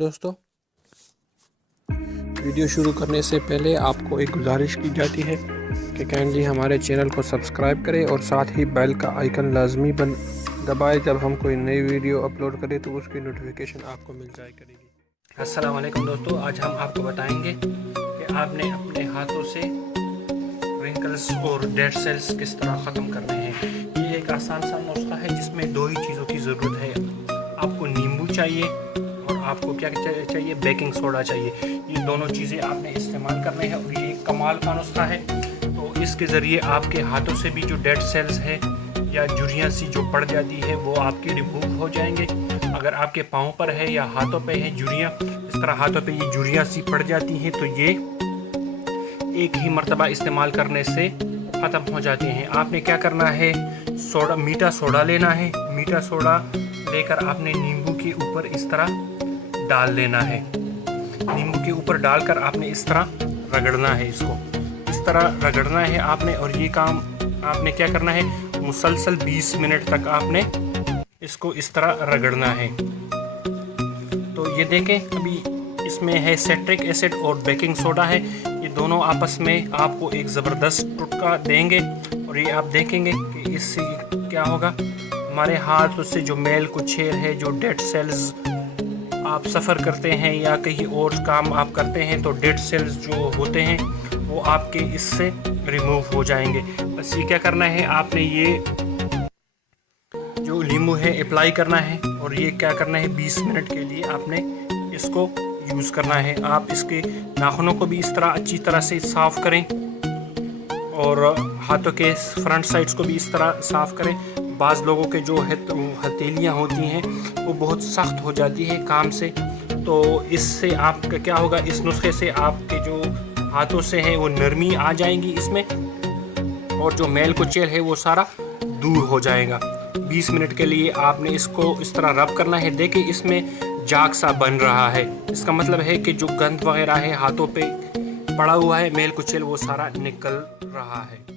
दोस्तों, वीडियो शुरू करने से पहले आपको एक गुजारिश की जाती है कि काइंडली हमारे चैनल को सब्सक्राइब करें और साथ ही बेल का आइकन लाजमी दबाएं। जब हम कोई नई वीडियो अपलोड करें तो उसकी नोटिफिकेशन आपको मिल जाया करेगी। अस्सलाम वालेकुम दोस्तों, आज हम आपको बताएंगे कि आपने अपने हाथों से रिंकल्स और डेड सेल्स किस तरह ख़त्म करने हैं। ये एक आसान सा नुस्खा है जिसमें दो ही चीज़ों की ज़रूरत है। आपको नींबू चाहिए और आपको क्या चाहिए, बेकिंग सोडा चाहिए। ये दोनों चीज़ें आपने इस्तेमाल करने हैं और ये कमाल का नुस्खा है। तो इसके ज़रिए आपके हाथों से भी जो डेड सेल्स है या झुर्रियाँ सी जो पड़ जाती है वो आपकी रिमूव हो जाएंगे। अगर आपके पाँव पर है या हाथों पे है झुर्रियाँ, इस तरह हाथों पे ये झुर्रियाँ सी पड़ जाती हैं, तो ये एक ही मर्तबा इस्तेमाल करने से ख़त्म हो जाते हैं। आपने क्या करना है, सोडा, मीठा सोडा लेना है। मीठा सोडा लेकर आपने नींबू के ऊपर इस तरह डाल लेना है। नींबू के ऊपर डालकर आपने इस तरह रगड़ना है, इसको इस तरह रगड़ना है आपने। और ये काम आपने क्या करना है, मुसलसल 20 मिनट तक आपने इसको इस तरह रगड़ना है। तो ये देखें, अभी इसमें है सिट्रिक एसिड और बेकिंग सोडा है। ये दोनों आपस में आपको एक ज़बरदस्त टुटका देंगे और ये आप देखेंगे कि इससे क्या होगा। हमारे हाथ से जो मैल कुचैल है, जो डेड सेल्स आप सफ़र करते हैं या कहीं और काम आप करते हैं, तो डेड सेल्स जो होते हैं वो आपके इससे रिमूव हो जाएंगे। बस ये क्या करना है, आपने ये जो नींबू है अप्लाई करना है और ये क्या करना है, 20 मिनट के लिए आपने इसको यूज़ करना है। आप इसके नाखूनों को भी इस तरह अच्छी तरह से साफ़ करें और हाथों के फ्रंट साइड्स को भी इस तरह साफ़ करें। बाज़ लोगों के जो हथेलियाँ होती हैं वो बहुत सख्त हो जाती है काम से, तो इससे आपका क्या होगा, इस नुस्खे से आपके जो हाथों से है वो नरमी आ जाएंगी इसमें और जो मैल कुचैल है वो सारा दूर हो जाएगा। 20 मिनट के लिए आपने इसको इस तरह रब करना है। देखिए इसमें जाग सा बन रहा है, इसका मतलब है कि जो गंद वगैरह है हाथों पे पड़ा हुआ है, मैल कुचैल, वो सारा निकल रहा है।